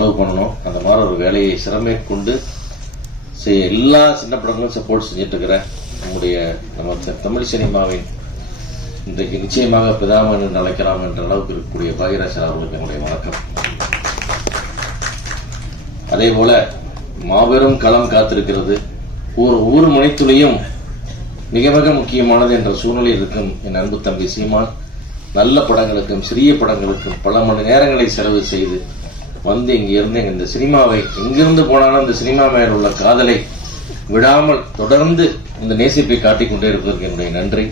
செலவு பண்ணணும். அந்த மாதிரி ஒரு வேலையை சிறமேற்கொண்டு செய்ய எல்லா சின்ன படங்களும் சப்போர்ட் செஞ்சுட்டு இருக்கிற நம்முடைய நம்ம தமிழ் சினிமாவின் இன்றைக்கு நிச்சயமாக பிதாமன் என்று அழைக்கலாம் என்ற அளவுக்கு இருக்கக்கூடிய பாகிராஜ் அவர்களுக்கு என்னுடைய வணக்கம். அதே போல மாபெரும் களம் காத்திருக்கிறது. ஒரு ஒவ்வொரு முனைத்துளியும் மிக மிக முக்கியமானது என்ற சூழ்நிலையில் இருக்கும் என் அன்பு தம்பி சீமான். நல்ல படங்களுக்கும் சிறிய படங்களுக்கும் பல மணி நேரங்களை செலவு செய்து வந்து இங்கிருந்து இந்த சினிமாவை எங்கிருந்து போனாலும் இந்த சினிமா மேல் உள்ள காதலை விடாமல் தொடர்ந்து இந்த நேசிப்பை காட்டிக் கொண்டே இருப்பதற்கு என்னுடைய நன்றி.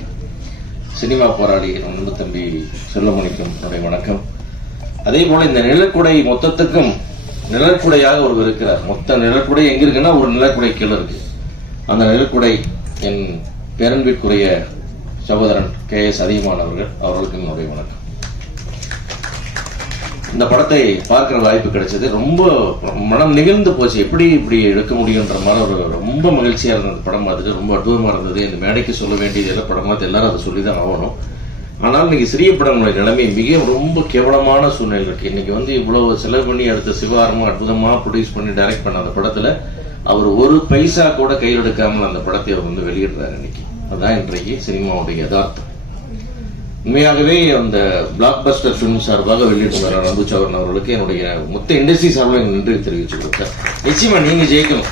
சினிமா போராளி என் அன்பு தம்பி செல்லமணிக்கும் என்னுடைய வணக்கம். அதே போல இந்த நிழற்குடை மொத்தத்துக்கும் நிழற்குடையாக ஒருவர் இருக்கிறார். மொத்த நிழற்குடை எங்க இருக்குன்னா ஒரு நிழற்குடை கீழே இருக்கு. அந்த நிழற்குடை என் பேரன்பிற்குரிய சகோதரன் கே எஸ் அதிகமான் அவர்கள் அவர்களுக்கு என்னுடைய வணக்கம். இந்த படத்தை பார்க்குற வாய்ப்பு கிடைச்சது. ரொம்ப மனம் நிகழ்ந்து போச்சு. எப்படி இப்படி எடுக்க முடியுன்ற மாதிரி ஒரு ரொம்ப மகிழ்ச்சியாக இருந்தது அந்த படம் பார்த்துட்டு ரொம்ப அற்புதமாக இருந்தது. இந்த மேடைக்கு சொல்ல வேண்டியது எல்லாம் படம் பார்த்து எல்லாரும் அதை சொல்லி தான் ஆகணும். ஆனால் இன்னைக்கு சிறிய படங்களுடைய நிலைமை மிக ரொம்ப கேவலமான சூழ்நிலை இருக்குது இன்றைக்கி வந்து இவ்வளவு செலவு பண்ணி அடுத்த சிவாரமும் அற்புதமாக ப்ரொடியூஸ் பண்ணி டைரக்ட் பண்ண அந்த படத்தில் அவர் ஒரு பைசா கூட கையில் எடுக்காமல் அந்த படத்தை அவர் வந்து வெளியிடுறாரு இன்னைக்கு. அதுதான் இன்றைக்கு சினிமாவுடைய யதார்த்தம். உண்மையாகவே அந்த பிளாக் பஸ்டர் ஃபிலிம் சார்பாக வெளியிட்டுள்ள நம்புச்சவரன் அவர்களுக்கு என்னுடைய மொத்த இண்டஸ்ட்ரி சார்பாக எங்கள் நன்றி தெரிவிச்சு கொடுத்தேன் நிச்சயமா நீங்க ஜெயிக்கணும்.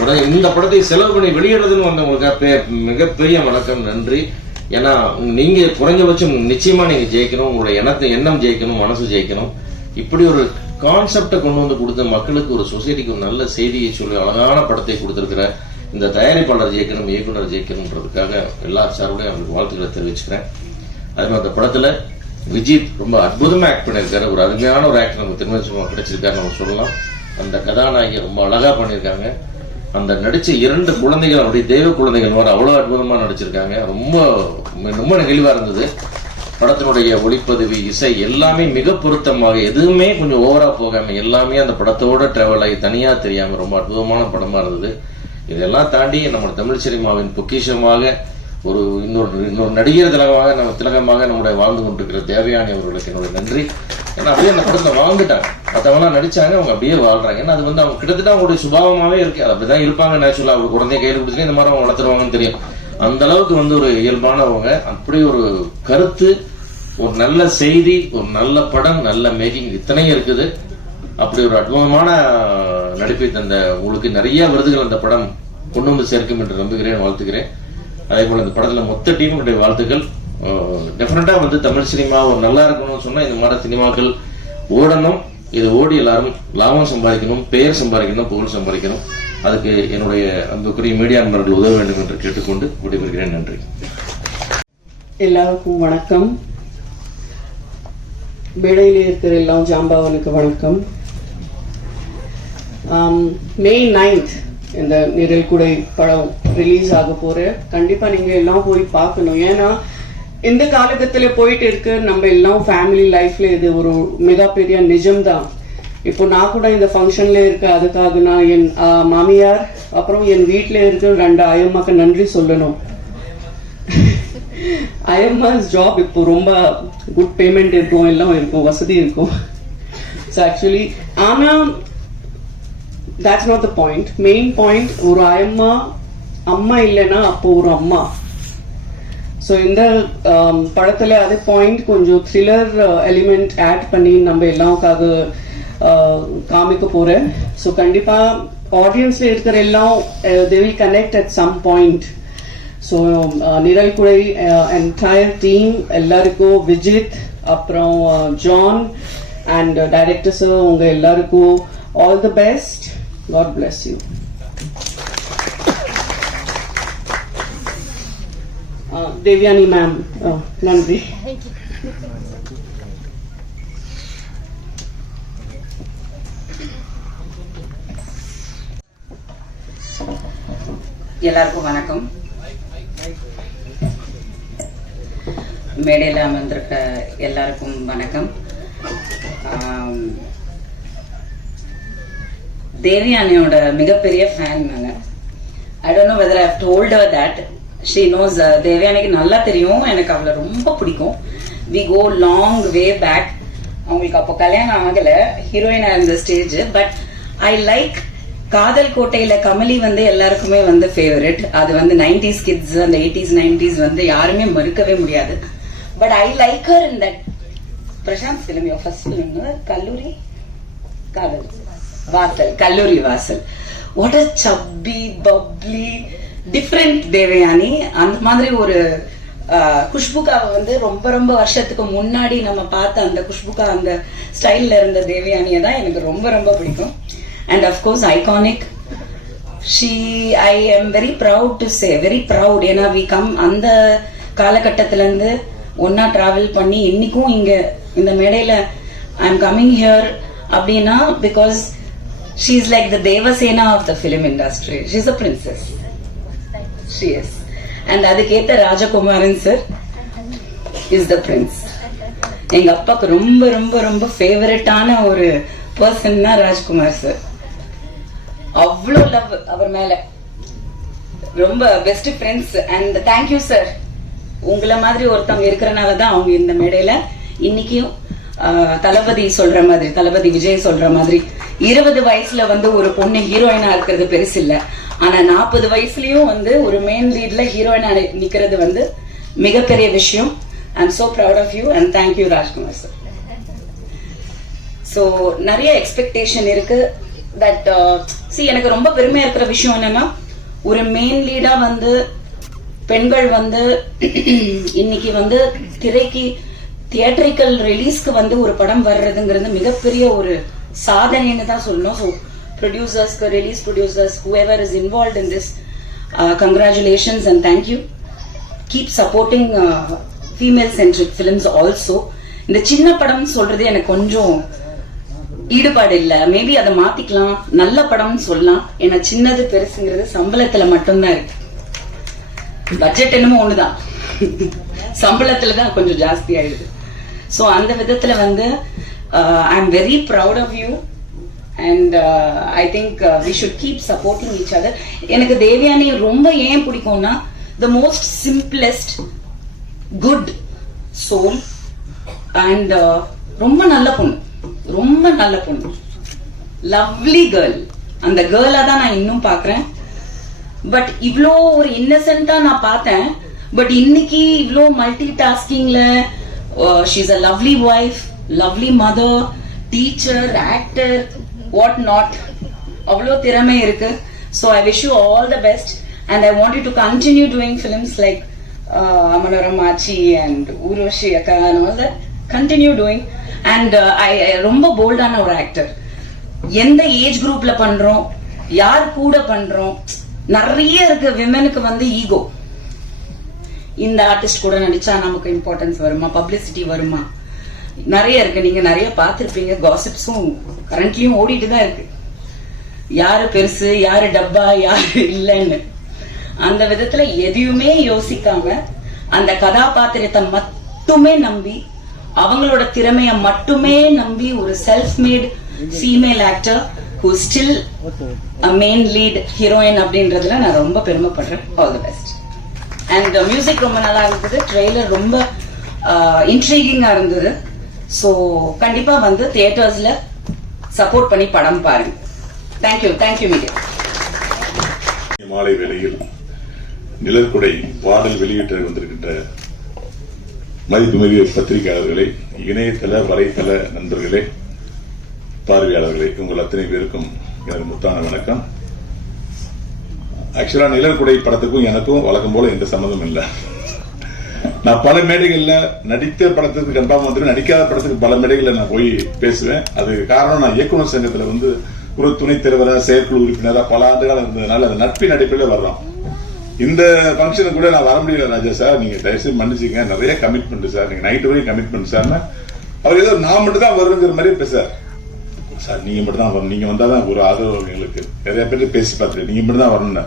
உடனே இந்த படத்தை செலவு பண்ணி வெளியிடுறதுன்னு வந்தவங்களுக்கு பே- மிகப்பெரிய வணக்கம் நன்றி. ஏன்னா நீங்க குறைஞ்சபட்சம் நிச்சயமா நீங்க ஜெயிக்கணும். உங்களுடைய எண்ணத்தை எண்ணம் ஜெயிக்கணும் மனசு ஜெயிக்கணும். இப்படி ஒரு கான்செப்டை கொண்டு வந்து கொடுத்த மக்களுக்கு ஒரு சொசைட்டிக்கு ஒரு நல்ல செய்தியை சொல்லி அழகான படத்தை கொடுத்துருக்கிற இந்த தயாரிப்பாளர் ஜெயிக்கணும் இயக்குனர் ஜெயிக்கணுன்றதுக்காக எல்லா சார்பையும் அவங்களுக்கு வாழ்த்துக்களை தெரிவிச்சுக்கிறேன். அதே மாதிரி அந்த படத்துல விஜித் ரொம்ப அற்புதமா ஆக்ட் பண்ணியிருக்காரு. ஒரு அருமையான ஒரு ஆக்டர் நம்ம திருமணம் கிடைச்சிருக்காரு நம்ம சொல்லலாம். அந்த கதாநாயகி ரொம்ப அழகா பண்ணியிருக்காங்க. அந்த நடிச்ச இரண்டு குழந்தைகள் அப்படி தெய்வ குழந்தைகள் மாதிரி அவ்வளவு அற்புதமா நடிச்சிருக்காங்க. ரொம்ப ரொம்ப நெகிழ்வா இருந்தது. படத்தினுடைய ஒளிப்பதிவு இசை எல்லாமே மிக பொருத்தமாக எதுவுமே கொஞ்சம் ஓவரா போகாம எல்லாமே அந்த படத்தோட டிராவல் ஆகி தனியா தெரியாம ரொம்ப அற்புதமான படமா இருந்தது. இதெல்லாம் தாண்டி நம்ம தமிழ் சினிமாவின் பொக்கிஷமாக ஒரு இன்னொரு இன்னொரு நடிகர் திலகமாக நம்ம திலகமாக நம்முடைய வாழ்ந்து கொண்டிருக்கிற தேவயானி அவர்களுக்கு என்னுடைய நன்றி. ஏன்னா அப்படியே அந்த படத்தை வாழ்ந்துட்டாங்க. மற்றவங்களாம் நடிச்சாங்க அவங்க அப்படியே வாழ்றாங்க. ஏன்னா அது வந்து அவங்க கிட்டத்தட்ட அவங்களுடைய சுபாவமாகவே இருக்கு. அது அப்படிதான் இருப்பாங்க நேச்சுரலாக அவங்க குழந்தைய கையில் கொடுத்துட்டு இந்த மாதிரி அவங்க வளர்த்துருவாங்கன்னு தெரியும். அந்த அளவுக்கு வந்து ஒரு இயல்பானவங்க அப்படி ஒரு கருத்து ஒரு நல்ல செய்தி ஒரு நல்ல படம் நல்ல மேக்கிங் இத்தனையும் இருக்குது. அப்படி ஒரு அற்புதமான நடிப்பை தந்த உங்களுக்கு நிறைய விருதுகள் அந்த படம் கொண்டு வந்து சேர்க்கும் என்று நம்புகிறேன் வாழ்த்துக்கிறேன் அதே போல இந்த படத்துல மொத்த டீமுடைய வாழ்த்துக்கள். டெஃபினட்டா வந்து தமிழ் சினிமா ஒரு நல்லா இருக்கணும்னு சொன்னா இந்த மாதிரி சினிமாக்கள் ஓடணும். இது ஓடி எல்லாரும் லாபம் சம்பாதிக்கணும் பெயர் சம்பாதிக்கணும் புகழ் சம்பாதிக்கணும். அதுக்கு என்னுடைய அன்புக்குரிய மீடியா நண்பர்கள் உதவ வேண்டும் என்று கேட்டுக்கொண்டு விடைபெறுகிறேன். நன்றி. எல்லாருக்கும் வணக்கம். மேடையில இருக்கிற எல்லாம் ஜாம்பாவனுக்கு வணக்கம். மே நைன்த் இந்த நிரல் குடை படம் ரிலீஸ் ஆக போற. கண்டிப்பா நீங்க எல்லாம் போய் பார்க்கணும். ஏன்னா இந்த காலகட்டத்துல போயிட்டு இருக்கு நம்ம எல்லாம் ஃபேமிலி லைஃப்ல இது ஒரு மிகப்பெரிய நிஜம்தான். இப்போ நான் கூட இந்த ஃபங்க்ஷன்ல இருக்க அதுக்காக நான் என் மாமியார் அப்புறம் என் வீட்டில் இருக்க ரெண்டு அயம்மாக்கு நன்றி சொல்லணும். ஐஎம்ஆர்ஸ் ஜாப் இப்போ ரொம்ப குட் பேமெண்ட் இருக்கும் எல்லாம் இருக்கும் வசதி இருக்கும். ஸோ ஆக்சுவலி ஆனால் that's not the point main point ஒரு அம்மா அம்மா இல்லைன்னா அப்போ ஒரு அம்மா. ஸோ இந்த um, படத்தில் அதே பாயிண்ட் கொஞ்சம் த்ரில்லர் எலிமெண்ட் ஆட் பண்ணி நம்ம எல்லாருக்காக uh, காமிக்க போகிறேன் ஸோ கண்டிப்பாக ஆடியன்ஸில் இருக்கிற எல்லாம் they will connect at some point so நிரல் குடை என்டையர் டீம் எல்லாருக்கும் விஜித் அப்புறம் ஜான் அண்ட் டைரக்டர் சார் உங்க எல்லாருக்கும் all the best God bless you Devayani ma'am நன்றி எல்லாருக்கும் வணக்கம். மேடையில் அமர்ந்திருக்க எல்லாருக்கும் வணக்கம். தேவயானியோட மிகப்பெரிய ஃபேன் நாங்க. I don't know whether I told her that she knows தேவியானிக்கு நல்லா தெரியும். எனக்கு அவளை ரொம்ப பிடிக்கும். We go long way back அவங்களுக்கு அப்போ கல்யாணம் ஆகல. ஹீரோயினா இருந்த ஸ்டேஜ் பட் ஐ லைக் காதல் கோட்டையில கமலி வந்து எல்லாருக்குமே வந்து ஃபேவரட் அது வந்து நைன்டிஸ் கிட்ஸ் அந்த எயிட்டிஸ் நைன்டிஸ் வந்து யாருமே மறுக்கவே முடியாது. But I like her in that Prashanth film your first film Kalloori Kadhal. வாசல் கல்லூரி வாசல். வாட் அ சப்பி பப்ளி டிஃப்ரெண்ட் தேவயானி. அந்த மாதிரி ஒரு குஷ்புகாவை வந்து ரொம்ப ரொம்ப வருஷத்துக்கு முன்னாடி நம்ம பார்த்த அந்த குஷ்புகா அந்த ஸ்டைல்ல இருந்த தேவயானியை தான் எனக்கு ரொம்ப ரொம்ப பிடிக்கும். And of course iconic she I am very proud to say very proud ஏன்னா வி கம் அந்த காலகட்டத்திலேருந்து ஒன்னா டிராவல் பண்ணி இன்னைக்கும் இங்கே இந்த மேடையில் ஐ எம் கம்மிங் ஹியர் அப்படின்னா because she is like the Devasena of the film industry she is a princess she is and அதுக்கேத்த Rajakumaran sir is the prince எங்க அப்பாக்கு ரொம்ப ரொம்ப ரொம்ப ஃபேவரட்டான ஒரு பர்சன்னா ராஜ்குமார் சார் அவ்வளோ லவ் அவர் மேல. ரொம்ப best friends and thank you sir உங்களை மாதிரி ஒருத்தவங்க இருக்கிறனால தான் அவங்க இந்த மேடையில இன்னைக்கும் தளபதி சொல்ற மாதிரி தளபதி விஜய் சொல்ற மாதிரி இருபது வயசுல வந்து ஒரு பொண்ணு ஹீரோயினா இருக்கிறது பெருசு இல்ல. ஆனா நாற்பது வயசுலயும் வந்து ஒரு மெயின் லீட்ல ஹீரோயினா நிக்கிறது வந்து மிகப்பெரிய விஷயம். I am so proud of you and thank you Rajkumar sir so நிறைய எக்ஸ்பெக்டேஷன் இருக்கு. தட் சி uh, எனக்கு ரொம்ப பெருமையா இருக்கிற விஷயம் என்னன்னா ஒரு மெயின் லீடா வந்து பெண்கள் வந்து இன்னைக்கு வந்து திரைக்கு தியேட்டரிக்கல் ரிலீஸ்க்கு வந்து ஒரு படம் வர்றதுங்கிறது மிகப்பெரிய ஒரு சாதனைன்னு தான் சொல்லணும். So ப்ரொடியூசர்ஸ்க்கு release producers whoever is involve in this congratulations and thank you keep supporting female centric films also இந்த சின்ன படம் சொல்றது எனக்கு கொஞ்சம் ஈடுபாடு இல்லை. மேபி அதை மாத்திக்கலாம். நல்ல படம்னு சொல்லலாம். ஏன்னா சின்னது பெருசுங்கிறது சம்பளத்துல மட்டும்தான் இருக்கு. பட்ஜெட் என்னமோ ஒண்ணுதான். சம்பளத்துல தான் கொஞ்சம் ஜாஸ்தி ஆயிடுது. ஸோ அந்த விதத்துல வந்து I am very proud of you and I think we should keep supporting each other எனக்கு தேவியானி ரொம்ப ஏன் பிடிக்கும்னா the most simplest good soul and ரொம்ப நல்ல பொண்ணு. ரொம்ப நல்ல பொண்ணு. லவ்லி கேர்ள் அந்த கேர்ளா தான் நான் இன்னும் பார்க்குறேன். பட் இவ்வளோ ஒரு இன்னசென்ட்டாக நான் பார்த்தேன். பட் இன்னைக்கு இவ்வளோ multi டாஸ்கிங்கில் she's a lovely wife lovely mother teacher actor what not அவ்வளோ திறமை இருக்கு. So I wish you all the best and I want you to continue doing films like அமனோரமாச்சி and Urvashi அக்கா and all that continue doing and I ரொம்ப போல்டான ஒரு actor எந்த age குரூப்ல பண்றோம்? யார் கூட பண்றோம்? நிறைய இருக்கு. விமனுக்கு வந்து ஈகோ இந்த ஆர்டிஸ்ட் கூட நடிச்சா நமக்கு இம்பார்ட்டன்ஸ் வருமா? பப்ளிசிட்டி வருமா? நிறைய இருக்கு. நீங்க நிறைய பார்த்திருப்பீங்க. காசிப்ஸும் கரண்ட்லயும் ஓடிட்டு தான் இருக்கு. யாரு பெருசு யாரு டப்பா யாரு இல்லைன்னு. அந்த விதத்துல எதையுமே யோசிக்காம அந்த கதாபாத்திரத்தை மட்டுமே நம்பி அவங்களோட திறமைய மட்டுமே நம்பி ஒரு self made female actor who still main lead heroine அப்படின்றதுல நான் ரொம்ப பெருமைப்படுறேன். All the best and music ரொம்ப நல்லா இருந்தது. ட்ரெய்லர் ரொம்ப uh, இன்ட்ரீகிங்கா இருந்தது. ஸோ கண்டிப்பா வந்து தியேட்டர்ஸ்ல சப்போர்ட் பண்ணி படம் பாருங்க. தேங்க்யூ தேங்க்யூ மீடியா மாலை வேளையில் நிழற்குடை பாடல் வெளியிட்டு வந்திருக்கின்ற மதிப்புமிகு பத்திரிகையாளர்களே இணையதள வலைத்தள நண்பர்களே பார்வையாளர்களே உங்கள் அத்தனை பேருக்கும் எனது முத்தான வணக்கம். ஆக்சுவலா நிழற்குடை படத்துக்கும் எனக்கும் வழக்கம் போல எந்த சம்மந்தம் இல்லை. நான் பல மேடைகள்ல நடித்த படத்துக்கு கன்ஃபார்ம் வந்துடும் நடிக்காத படத்துக்கு பல மேடைகள்ல நான் போய் பேசுவேன். அதுக்கு காரணம் நான் இயக்குனர் சங்கத்துல வந்து ஒரு துணைத் தலைவரா செயற்குழு உறுப்பினரா பல ஆண்டுகள் இருந்ததுனால அது நட்பின் அடிப்படையில் வர்றோம். இந்த ஃபங்க்ஷனுக்கு கூட நான் வர முடியல ராஜா சார் நீங்க தயவுசெய்து மன்னிச்சிங்க நிறைய கமிட்மெண்ட் சார் நீங்க நைட்டு வரைக்கும் கமிட்மெண்ட் சார்னா அவர் ஏதோ நான் மட்டும் தான் வருங்கிற மாதிரி பேசார் சார் நீங்க மட்டும் தான் வரணும். நீங்க வந்தாதான் ஒரு ஆதரவு எங்களுக்கு. நிறைய பேர் பேசி பார்த்துட்டு நீங்க மட்டும் தான் வரணும்னு.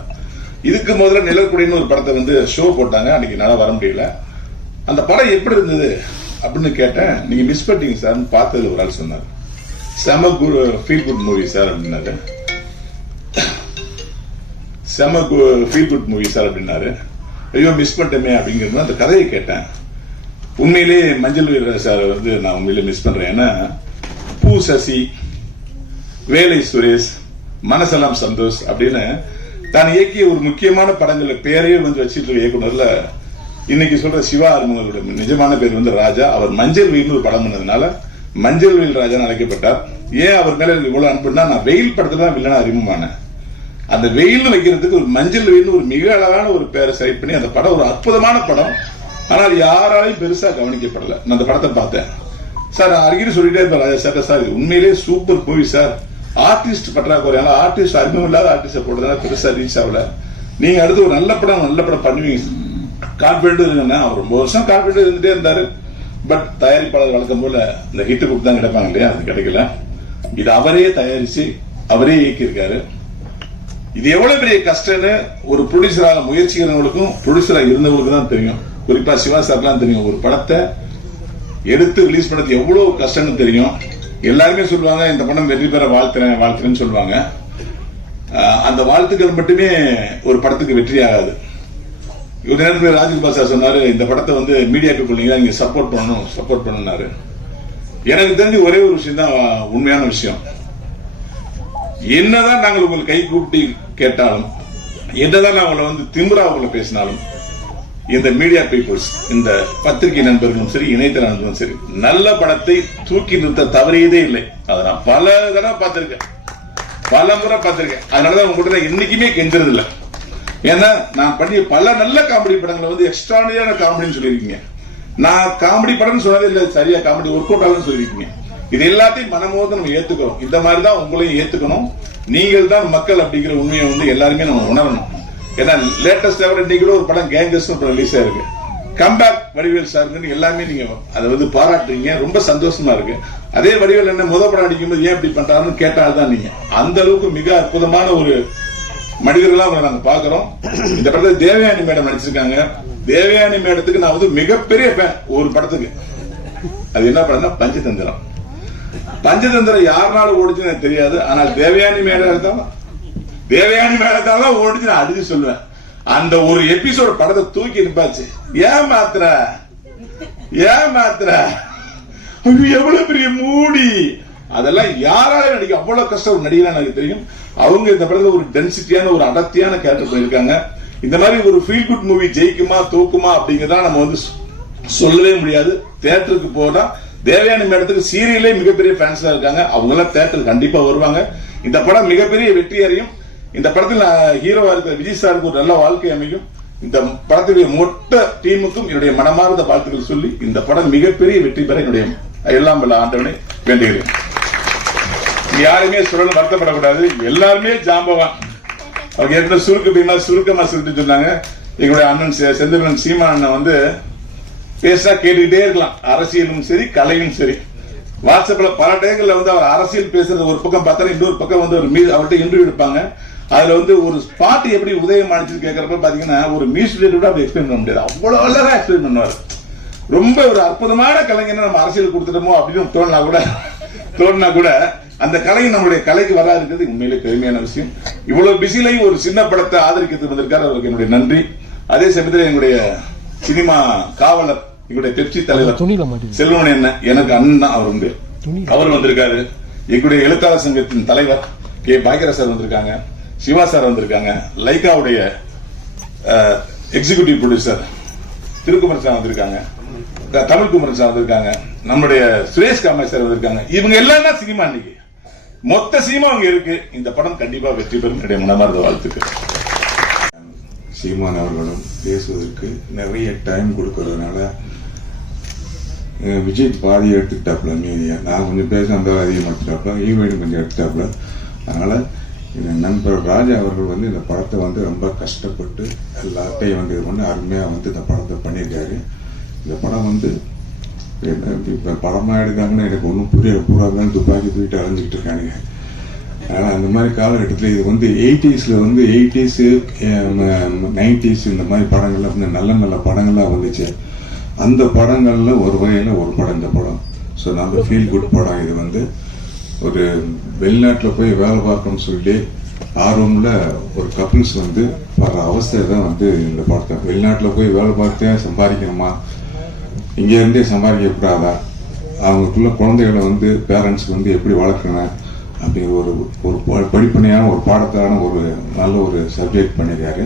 இதுக்கு முதல்ல நிழற்குடின்னு ஒரு படத்தை வந்து ஷோ போட்டாங்க. அன்னைக்கு நல்லா வர முடியல. அந்த படம் எப்படி இருந்தது அப்படின்னு கேட்டேன். நீங்க மிஸ் பண்ணிட்டீங்க சார்னு பார்த்ததுல ஒரு ஆள் சொன்னார். செம குரு ஃபீல் குட் மூவி சார் அப்படின்னாரு. செம ஃபீல் குட் மூவி சார் அப்படின்னாரு. ஐயோ மிஸ் பண்ணிட்டோமே அப்படிங்கிறது அந்த கதையை கேட்டேன். உண்மையிலேயே மஞ்சள் வீரர் சார் வந்து நான் உண்மையிலே மிஸ் பண்றேன். ஏன்னா பூ சசி வேலை சுரேஷ் மனசெல்லாம் சந்தோஷ் அப்படின்னு தான் இயக்கிய ஒரு முக்கியமான படங்களில் பேரையே வந்து வச்சுட்டு இருக்க இயக்குனர்ல இன்னைக்கு சொல்ற சிவா அருமங்களோட நிஜமான பேர் வந்து ராஜா. அவர் மஞ்சள் வெயில்னு ஒரு படம் பண்ணதுனால மஞ்சள் வெயில் ராஜா அழைக்கப்பட்டார். ஏன் அவர் மேல எனக்கு இவ்வளவு அனுப்புனா நான் வெயில் படத்துல தான் வில்லனா அறிமுகமானேன். அந்த வெயில் வைக்கிறதுக்கு ஒரு மஞ்சள் வெயில்னு ஒரு மிக அழகான ஒரு பேரை செலக்ட் பண்ணி அந்த படம் ஒரு அற்புதமான படம். ஆனால் யாராலையும் பெருசா கவனிக்கப்படல. நான் அந்த படத்தை பார்த்தேன். சார் நான் சொல்லிட்டே இருப்பேன் ராஜா. சார் சார் இது உண்மையிலேயே சூப்பர் மூவி சார். ஆர்டிஸ்ட் பற்றாக்குறை. ஆர்டிஸ்ட் அறிமுகம் இல்லாத ஆர்டிஸ்ட போட்டதுனால பெருசா ரீச் ஆகல. நீங்க அடுத்து ஒரு நல்ல படம் நல்ல படம் பண்ணுவீங்க. கான்பிடென்ட் இருங்கன்னா அவர் ரொம்ப வருஷம் கான்பிடென்ட் இருந்துட்டே இருந்தாரு. பட் தயாரிப்பாளர் வழக்கம் போல இந்த ஹிட் புக் தான் கிடைப்பாங்க இல்லையா? அது கிடைக்கல. இது அவரே தயாரிச்சு அவரே இயக்கியிருக்காரு. இது எவ்வளவு பெரிய கஷ்டம்னு ஒரு ப்ரொடியூசராக முயற்சிக்கிறவங்களுக்கும் ப்ரொடியூசரா இருந்தவங்களுக்கு தான் தெரியும். குறிப்பா சிவா சார்லாம் தெரியும். ஒரு படத்தை எடுத்து ரிலீஸ் பண்ணது எவ்வளவு கஷ்டம்னு தெரியும். எல்லாருமே சொல்லுவாங்க இந்த படம் வெற்றி பெற வாழ்த்துறேன் வாழ்த்துறேன்னு சொல்லுவாங்க. அந்த வாழ்த்துக்கள் மட்டுமே ஒரு படத்துக்கு வெற்றி ஆகாது. ஒரு நேரத்தில் ராஜீவ் பாஷா சொன்னாரு இந்த படத்தை வந்து மீடியா பீப்புள் நீங்க சப்போர்ட் பண்ணணும் சப்போர்ட் பண்ணுனாரு எனக்கு தெரிஞ்ச ஒரே ஒரு விஷயம் தான் உண்மையான விஷயம். என்னதான் நாங்கள் உங்களை கை கூப்பிட்டு கேட்டாலும் என்னதான் நான் உங்களை வந்து திமுறா உங்களை பேசினாலும் இந்த மீடியா பீப்புள்ஸ் இந்த பத்திரிகை நண்பர்களும் சரி இணையதள நண்பர்களும் சரி நல்ல படத்தை தூக்கி நிறுத்த தவறியதே இல்லை. அதை நான் பல தடவை பார்த்திருக்கேன். பல முறை பார்த்திருக்கேன். அதனாலதான் உங்ககிட்ட இன்னைக்குமே கெஞ்சுறது இல்லை ஏன்னா நான் பண்ணிய பல நல்ல காமெடி படங்களை வந்து எக்ஸ்ட்ரானியான காமெடின்னு சொல்லியிருக்கீங்க. நான் காமெடி படம்னு சொன்னதே இல்லை சரியா காமெடி ஒர்க் அவுட் ஆகுன்னு சொல்லியிருக்கீங்க. இது எல்லாத்தையும் மனமோது நம்ம ஏத்துக்கிறோம். இந்த மாதிரி தான் உங்களையும் ஏத்துக்கணும். நீங்கள் தான் மக்கள் அப்படிங்கிற உண்மையை வந்து எல்லாருமே நம்ம உணரணும். ஏன்னா லேட்டஸ்ட் எவர் இன்னைக்கு ஒரு படம் கேங்கஸ் படம் ரிலீஸ் ஆயிருக்கு. கம்பேக் வடிவேல் சார்னு எல்லாமே நீங்க அதை வந்து பாராட்டுறீங்க. ரொம்ப சந்தோஷமா இருக்கு. அதே வடிவேல் என்ன முத படம் அடிக்கும்போது ஏன் இப்படி பண்றாருன்னு கேட்டால்தான் நீங்க. அந்த அளவுக்கு மிக அற்புதமான ஒரு மனிதர்களா அவங்களை நாங்க பாக்குறோம் இந்த படத்துல தேவயானி மேடம் நடிச்சிருக்காங்க. தேவயானி மேடத்துக்கு நான் வந்து மிகப்பெரிய ஃபேன் ஒரு படத்துக்கு. அது என்ன படம்னா பஞ்சதந்திரம். பஞ்சதந்திரம் யாருனால ஓடிச்சுன்னு எனக்கு தெரியாது. ஆனால் தேவயானி மேடம் தேவயானி மேடத்தால தான் ஓடிச்சு நான் அடிச்சு சொல்லுவேன். அந்த ஒரு எபிசோட் படத்தை தூக்கி நிப்பாச்சு. ஏன் மாத்திர ஏன் மாத்திர எவ்வளவு பெரிய மூடி. அதெல்லாம் யாரால நடிக்க அவ்வளவு கஷ்டம் ஒரு எனக்கு தெரியும். அவங்க இந்த படத்துல ஒரு டென்சிட்டியான ஒரு அடர்த்தியான கேரக்டர் பண்ணியிருக்காங்க இந்த மாதிரி ஒரு ஃபீல் குட் மூவி ஜெயிக்குமா தூக்குமா அப்படிங்கறத நம்ம வந்து சொல்லவே முடியாது. தேட்டருக்கு போனா தேவையான மேடத்துக்கு சீரியலே மிகப்பெரிய ஃபேன்ஸா இருக்காங்க. அவங்க எல்லாம் தேட்டருக்கு கண்டிப்பா வருவாங்க. இந்த படம் மிகப்பெரிய வெற்றி அடையும். இந்த படத்தில் ஹீரோவா இருக்கிற விஜய் சாருக்கு ஒரு நல்ல வாழ்க்கை அமையும். இந்த படத்துடைய மொத்த டீமுக்கும் என்னுடைய மனமார்ந்த வாழ்த்துக்கள் சொல்லி இந்த படம் மிகப்பெரிய வெற்றி பெற என்னுடைய எல்லாம் வல்ல ஆண்டவனை வேண்டுகிறேன். யாருமே சொல்லணும் வருத்தப்படக்கூடாது. எல்லாருமே ஜாம்பவான் அவங்க ஏற்கனவே சுருக்க அப்படின்னா சுருக்கமா சுருட்டு சொன்னாங்க எங்களுடைய அண்ணன் செந்தமிழன் சீமா அண்ணன் வந்து பேசினா கேட்டுக்கிட்டே இருக்கலாம். அரசியலும் சரி கலையும் சரி. வாட்ஸ்அப்ல பல டயங்கள்ல வந்து அவர் அரசியல் பேசுறது ஒரு பக்கம் பார்த்தா இன்னொரு பக்கம் வந்து ஒரு மீ அவர்கிட்ட இன்டர்வியூ எடுப்பாங்க. அதுல வந்து ஒரு ஸ்பாட் எப்படி உதயம் ஆனிச்சுன்னு கேட்கறப்ப பாத்தீங்கன்னா ஒரு மியூசிக் கூட அப்படி எக்ஸ்பிளைன் பண்ண முடியாது. அவ்வளவு அழகா எக்ஸ்பிளைன் பண்ணுவார். ரொம்ப ஒரு அற்புதமான கலைஞனை நம்ம அரசியல் கொடுத்துட்டோமோ அப்படின்னு தோணுனா கூட. தோணுனா கூட அந்த கலை நம்மளுடைய கலைக்கு வரா இருக்கிறது உண்மையிலே பெருமையான விஷயம். இவ்வளவு பிஸிலையும் ஒரு சின்ன படத்தை ஆதரிக்கிறது வந்திருக்காரு. அவருக்கு என்னுடைய நன்றி. அதே சமயத்தில் எங்களுடைய சினிமா காவலர் எங்களுடைய பெப்சி தலைவர் செல்வன் என்ன எனக்கு அண்ணன் தான் அவர் உண்டு அவர் வந்திருக்காரு. எங்களுடைய எழுத்தாளர் சங்கத்தின் தலைவர் கே. பாக்யராஜ் சார் வந்திருக்காங்க. சிவா சார் வந்திருக்காங்க. லைக்காவுடைய எக்ஸிகியூட்டிவ் ப்ரொடியூசர் திருக்குமரன் சார் வந்திருக்காங்க. தமிழ் குமரன் சார் வந்திருக்காங்க. நம்முடைய சுரேஷ் காமராஜ் சார் வந்திருக்காங்க. இவங்க எல்லாம் தான் சினிமா இன்னைக்கு மொத்த சினிமா அவங்க இருக்கு. இந்த படம் கண்டிப்பா வெற்றி பெறும். என்னுடைய மனமார்ந்த வாழ்த்துக்கள். சீமான் அவர்களும் பேசுவதற்கு நிறைய டைம் கொடுக்கறதுனால விஜய் பாதி எடுத்துக்கிட்டாப்புல மீதியா. நான் கொஞ்சம் பேச அந்த அதிகம் எடுத்துட்டாப்புல ஈவெண்ட் கொஞ்சம் எடுத்துட்டாப்புல அதனால இந்த நண்பர் ராஜா அவர்கள் வந்து இந்த படத்தை வந்து ரொம்ப கஷ்டப்பட்டு எல்லாத்தையும் வந்து இது பண்ணி அருமையாக வந்து இந்த படத்தை பண்ணியிருக்காரு. இந்த படம் வந்து இப்போ படமா எடுக்காங்கன்னு எனக்கு ஒன்றும் புரிய பூரா தான் துப்பாக்கி தூக்கிட்டு அலைஞ்சிக்கிட்டு இருக்கானுங்க. ஆனா அந்த மாதிரி காலகட்டத்தில் இது வந்து எயிட்டிஸில் வந்து எயிட்டிஸு நைன்டிஸ் இந்த மாதிரி படங்கள்லாம் வந்து நல்ல நல்ல படங்கள்லாம் வந்துச்சு. அந்த படங்களில் ஒரு வகையில் ஒரு படம் இந்த படம். ஸோ நல்ல ஃபீல் குட் படம் இது வந்து ஒரு வெளிநாட்டில் போய் வேலை பார்க்கணும்னு சொல்லி ஆர்வம்ல ஒரு கப்புள்ஸ் வந்து வர அவஸ்தை தான் வந்து இந்த படத்தை வெளிநாட்டில் போய் வேலை பார்த்தேன் சம்பாதிக்கணுமா? இங்கே இருந்தே அவங்களுக்குள்ள குழந்தைகளை வந்து பேரண்ட்ஸ் வந்து எப்படி வளர்க்கணும் அப்படிங்கிற ஒரு ஒரு ப- படிப்பனையான ஒரு பாடத்தான ஒரு நல்ல ஒரு சப்ஜெக்ட் பண்ணியிருக்காரு.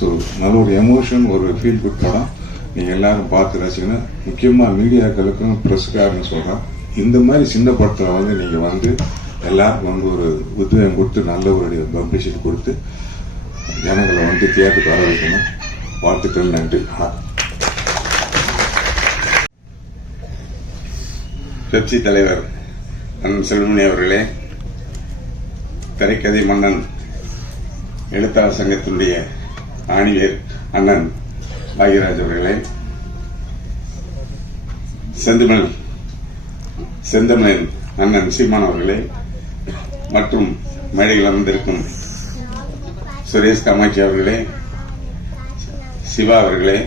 ஸோ நல்ல ஒரு எமோஷன் ஒரு ஃபீல் குட் படம். நீங்கள் எல்லாரும் பார்த்து ரசிக்கணும். முக்கியமாக மீடியாக்களுக்கும் ப்ரெஸ்காரன்னு சொல்கிறேன் இந்த மாதிரி சின்ன படத்தில் வந்து நீங்கள் வந்து எல்லாருக்கும் வந்து ஒரு உத்வேகம் கொடுத்து நல்ல ஒரு பப்ளிசிட்டி கொடுத்து ஜனங்களை வந்து தியேட்டருக்கு வர வைக்கணும் வாழ்த்துக்கள் நன்றி. பெப்சி தலைவர் அண்ணன் செல்வமணி அவர்களே திரைக்கதை மன்னன் எழுத்தாளர் சங்கத்தினுடைய ஆணிவேர் அண்ணன் பாக்யராஜ் அவர்களே செந்தமிழ் செந்தமிழன் அண்ணன் சீமான் அவர்களே மற்றும் மேடையில் அமர்ந்திருக்கும் சுரேஷ் காமாட்சி அவர்களே சிவா அவர்களே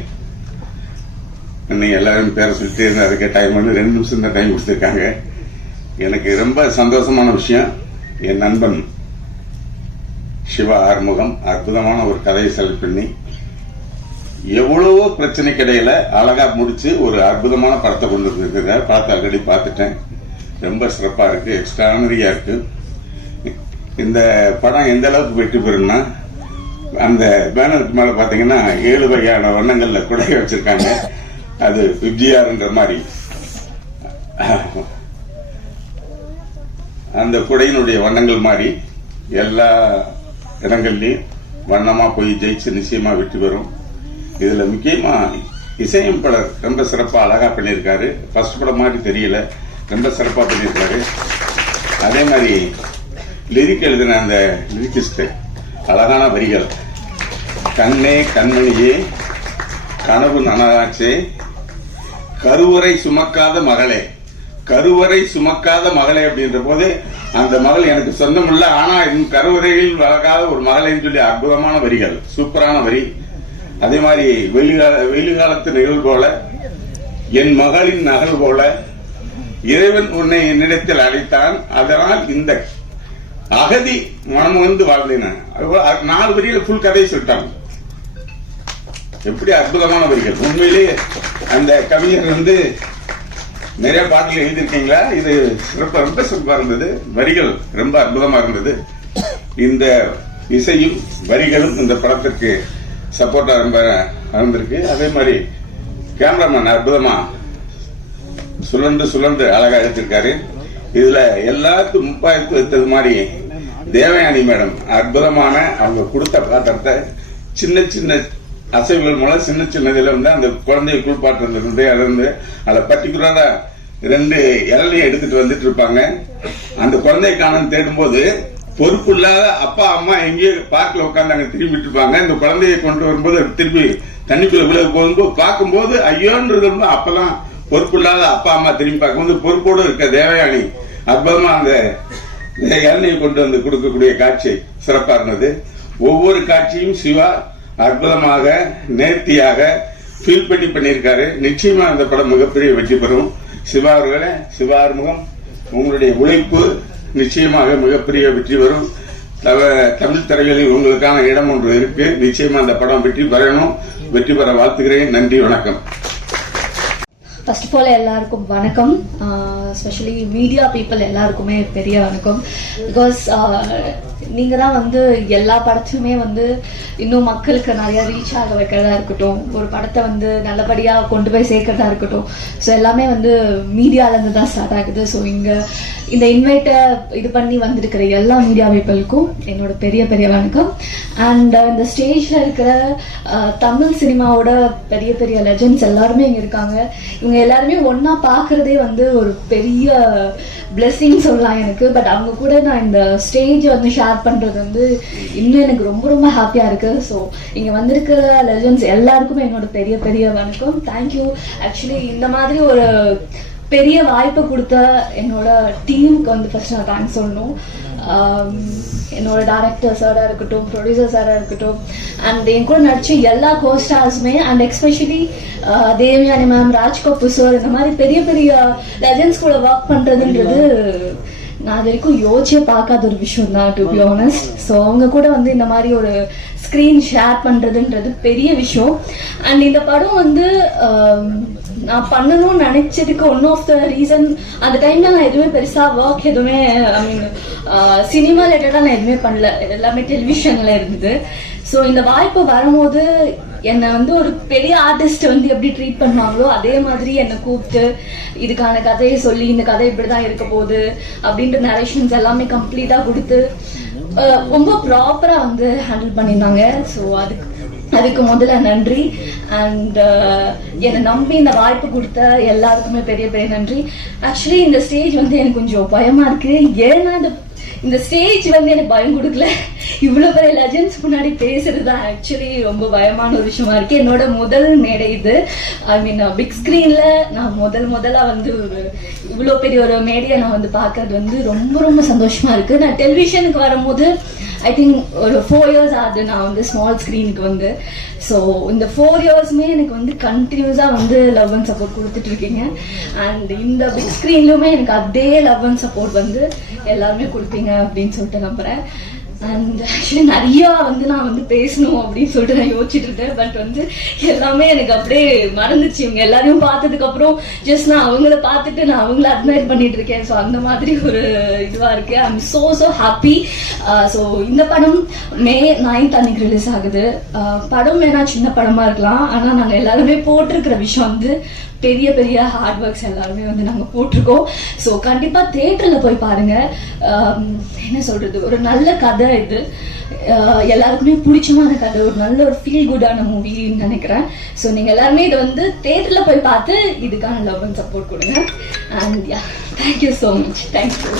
இன்னைக்கு எல்லாரும் பேரை சொல்லிட்டு இருந்தா அதுக்கு டைம் வந்து ரெண்டு நிமிஷம் தான் டைம் கொடுத்துருக்காங்க. எனக்கு ரொம்ப சந்தோஷமான விஷயம். என் நண்பன் சிவா ஆறுமுகம் அற்புதமான ஒரு கதையை செலக்ட் பண்ணி எவ்வளவோ பிரச்சனைக்கு இடையில அழகா முடிச்சு ஒரு அற்புதமான படத்தை கொண்டு வந்திருக்காங்க பார்த்து ஆல்ரெடி பார்த்துட்டேன். ரொம்ப சிறப்பா இருக்கு எக்ஸ்ட்ரானரியா இருக்கு. இந்த படம் எந்த அளவுக்கு வெற்றி பெறும்னா அந்த பேனருக்கு மேல பாத்தீங்கன்னா ஏழு வகையான வண்ணங்கள்ல குடைய வச்சிருக்காங்க. அது விப்ஜிஆர்ன்ற மாதிரி. அந்த குடையினுடைய வண்ணங்கள் மாதிரி எல்லா இடங்கள்லையும் வண்ணமா போய் ஜெயிச்சு நிச்சயமா வெற்றி பெறும். இதுல முக்கியமா இசையமைப்பாளர் ரொம்ப சிறப்பா அழகா பண்ணியிருக்காரு. ஃபர்ஸ்ட் படம் மாதிரி தெரியல. ரொம்ப சிறப்பா பண்ணியிருக்காரு. அதே மாதிரி லிரிக் எழுதின அந்த லிரிக்கிஸ்ட் அழகான வரிகள். கண்ணே கண்மணியே கனவு நனராச்சே கருவறை சுமக்காத மகளே. கருவறை சுமக்காத மகளே அப்படின்ற போது அந்த மகள் எனக்கு சொந்தமில்ல. ஆனா இன்னும் கருவறையில் வளர்க்காத ஒரு மகளைன்னு சொல்லி அற்புதமான வரிகள் சூப்பரான வரி. அதே மாதிரி வெயில் வெயில் காலத்து நிகழ்வு போல என் மகளின் நகல் போல இறைவன் உன்னை என்னிடத்தில் அழைத்தான். அதனால் இந்த அகதி மனமுகந்து வாழ்ந்தேன் நாலு வரியில் ஃபுல் கதையை சொல்லிட்டாங்க. எப்படி அற்புதமான வரிகள்? உண்மையிலேயே அந்த கவிஞர் வந்து நிறைய பாடல்கள் எழுதியிருக்கீங்களா? இது ரொம்ப ரொம்ப சிறப்பா இருந்தது. வரிகள் ரொம்ப அற்புதமா இருந்தது. இந்த இசையும் வரிகளும் இந்த படத்திற்கு சப்போர்ட்டா ரொம்ப இருந்திருக்கு அதே மாதிரி கேமராமேன் அற்புதமா சுழன்று சுழன்று அழகா எடுத்திருக்காரு. இதுல எல்லாத்துக்கும் முப்பாயிரத்து வைத்தது மாதிரி தேவயானி மேடம் அற்புதமான அவங்க கொடுத்த பாத்திரத்தை சின்ன சின்ன அசைவுகள் மூலம் சின்ன சின்ன வந்து அந்த குழந்தைய குளிப்பாட்டுறது இருந்து அது வந்து அதுல பர்டிகுலரா ரெண்டு இளநியை எடுத்துட்டு வந்துட்டு இருப்பாங்க. அந்த குழந்தைய காணும் தேடும்போது பொறுப்பு இல்லாத அப்பா அம்மா எங்கேயோ பார்க்கல உட்காந்து அங்க திரும்பிட்டு இருப்பாங்க. இந்த குழந்தைய கொண்டு வரும்போது திரும்பி தண்ணிக்குள்ள விழுக போகும்போது பார்க்கும்போது ஐயோன்றது வந்து அப்பெல்லாம் பொறுப்பு இல்லாத அப்பா அம்மா திரும்பி பார்க்கும்போது பொறுப்போடு இருக்க தேவயானி அற்புதமா அந்த இளநியை கொண்டு வந்து கொடுக்கக்கூடிய காட்சி சிறப்பா இருந்தது. ஒவ்வொரு காட்சியும் சிவா அற்புதமாக நேர்த்தியாக ஃபீல் பண்ணி பண்ணியிருக்காரு. நிச்சயமா அந்த படம் மிகப்பெரிய வெற்றி பெறும். சிவா அவர்களே சிவா ஆறுமுகம் உங்களுடைய உழைப்பு நிச்சயமாக மிகப்பெரிய வெற்றி வரும் தவ- தமிழ் திரைகளில் உங்களுக்கான இடம் ஒன்று இருக்கு. நிச்சயமா அந்த படம் வெற்றி பெறணும். வெற்றி பெற வாழ்த்துகிறேன். நன்றி வணக்கம். ஃபர்ஸ்ட் ஆஃப் ஆல் எல்லாருக்கும் வணக்கம். ஸ்பெஷலி மீடியா பீப்புள் எல்லாருக்குமே பெரிய வணக்கம். பிகாஸ் நீங்கள் தான் வந்து எல்லா படத்தையுமே வந்து இன்னும் மக்களுக்கு நிறைய ரீச் ஆக வைக்கிறதா இருக்கட்டும். ஒரு படத்தை வந்து நல்லபடியாக கொண்டு போய் சேர்க்கறதா இருக்கட்டும். ஸோ எல்லாமே வந்து மீடியாலேருந்து தான் ஸ்டார்ட் ஆகுது. ஸோ இங்கே இந்த இன்வைட்டை இது பண்ணி வந்திருக்கிற எல்லா மீடியா பீப்புளுக்கும் என்னோட பெரிய பெரிய வணக்கம். அண்ட் uh, இந்த ஸ்டேஜில் இருக்கிற uh, தமிழ் சினிமாவோட பெரிய பெரிய லெஜண்ட்ஸ் எல்லாருமே இங்கே இருக்காங்க. இவங்க எல்லாருமே ஒன்றா பார்க்குறதே வந்து ஒரு பெரிய பிளெஸ்ஸிங் சொல்லலாம் எனக்கு. பட் அவங்க கூட நான் இந்த ஸ்டேஜ் வந்து ஷேர் பண்ணுறது வந்து இன்னும் எனக்கு ரொம்ப ரொம்ப ஹாப்பியாக இருக்குது ஸோ இங்கே வந்திருக்கிற லெஜண்ட்ஸ் எல்லாருக்குமே என்னோட பெரிய பெரிய வணக்கம். தேங்க்யூ ஆக்சுவலி இந்த மாதிரி ஒரு பெரிய வாய்ப்பை கொடுத்த என்னோட டீமுக்கு வந்து ஃபஸ்ட் நான் தேங்க்ஸ் சொல்லணும். Um, என்னோட டேரக்டர் சாராக இருக்கட்டும் ப்ரொடியூசர் சாராக இருக்கட்டும் அண்ட் என் கூட நடிச்ச எல்லா கோஸ்டார்ஸுமே and especially Devayani ma'am Raj Kapoor sir இந்த மாதிரி பெரிய பெரிய லெஜண்ட்ஸ் கூட ஒர்க் பண்ணுறதுன்றது நான் வரைக்கும் யோசிச்சே பார்க்காத ஒரு விஷயம் தான் டு பி ஆனஸ்ட் ஸோ அவங்க கூட வந்து இந்த மாதிரி ஒரு ஸ்க்ரீன் ஷேர் பண்ணுறதுன்றது பெரிய விஷயம். அண்ட் இந்த படம் வந்து um, நான் பண்ணணும்னு நினைச்சதுக்கு ஒன் ஆஃப் த ரீசன் அந்த டைம்ல நான் எதுவுமே பெருசா ஒர்க் எதுவுமே ஐ மீன் சினிமா ரிலேட்டடாக நான் எதுவுமே பண்ணல. எல்லாமே டெலிவிஷன்ல இருந்தது. ஸோ இந்த வாய்ப்பு வரும்போது என்னை வந்து ஒரு பெரிய ஆர்டிஸ்ட் வந்து எப்படி ட்ரீட் பண்ணுவாங்களோ அதே மாதிரி என்னை கூப்பிட்டு இதுக்கான கதையை சொல்லி இந்த கதை இப்படிதான் இருக்க போகுது அப்படின்ற நரேஷன்ஸ் எல்லாமே கம்ப்ளீட்டா கொடுத்து ரொம்ப ப்ராப்பரா வந்து ஹேண்டில் பண்ணியிருந்தாங்க. ஸோ அதுக்கு அதுக்கு முதல்ல நன்றி. அண்ட் என்னை நம்பி இந்த வாய்ப்பு கொடுத்த எல்லாருக்குமே பெரிய பெரிய நன்றி. ஆக்சுவலி இந்த ஸ்டேஜ் வந்து எனக்கு கொஞ்சம் பயமா இருக்கு. ஏன்னா இந்த இந்த ஸ்டேஜ் வந்து எனக்கு பயம் கொடுக்கல. இவ்வளவு பெரிய லெஜண்ட்ஸ் முன்னாடி பேசுறது தான் ஆக்சுவலி ரொம்ப பயமான ஒரு விஷயமா இருக்கு. என்னோட முதல் மேடை இது. ஐ மீன் பிக் ஸ்கிரீன்ல நான் முதல் முதலா வந்து ஒரு இவ்வளவு பெரிய ஒரு மேடையை நான் வந்து பார்க்கறது வந்து ரொம்ப ரொம்ப சந்தோஷமா இருக்கு. நான் டெலிவிஷனுக்கு வரும்போது ஐ திங்க் ஒரு ஃபோர் இயர்ஸ் ஆகுது நான் வந்து ஸ்மால் ஸ்க்ரீனுக்கு வந்து. ஸோ இந்த ஃபோர் இயர்ஸுமே எனக்கு வந்து கண்டினியூஸாக வந்து லவ் அண்ட் சப்போர்ட் கொடுத்துட்டு இருக்கீங்க. அண்ட் இந்த பிக் ஸ்க்ரீன்லையுமே எனக்கு அதே லவ் அண்ட் சப்போர்ட் வந்து எல்லாருமே கொடுப்பீங்க அப்படின்னு சொல்லிட்டு நம்புறேன். நிறைய வந்து நான் வந்து பேசணும் அப்படின்னு சொல்லிட்டு நான் யோசிச்சுட்டு இருந்தேன். பட் வந்து எல்லாமே எனக்கு அப்படியே மறந்துச்சு. இவங்க எல்லாரையும் பார்த்ததுக்கு அப்புறம் ஜஸ்ட் நான் அவங்கள பார்த்துட்டு நான் அவங்கள அட்மையர் பண்ணிட்டு இருக்கேன். ஸோ அந்த மாதிரி ஒரு இதுவா இருக்கு. I am so so happy so இந்த படம் மே நைன்த் அன்னைக்கு ரிலீஸ் ஆகுது. Uh, படம் வேணா சின்ன படமா இருக்கலாம். ஆனா நாங்க எல்லாருமே போட்டிருக்கிற விஷயம் வந்து பெரிய பெரிய ஹார்ட் ஒர்க்ஸ் எல்லாருமே வந்து நாங்கள் போட்டிருக்கோம். ஸோ கண்டிப்பாக தேட்டரில் போய் பாருங்க. என்ன சொல்றது? ஒரு நல்ல கதை இது. எல்லாருக்குமே பிடிச்சமான கதை. ஒரு நல்ல ஒரு ஃபீல் குட்டான மூவின்னு நினைக்கிறேன். ஸோ நீங்கள் எல்லாருமே இதை வந்து தேட்டரில் போய் பார்த்து இதுக்கான லவ் அண்ட் சப்போர்ட் கொடுங்க. And yeah thank you so much thank you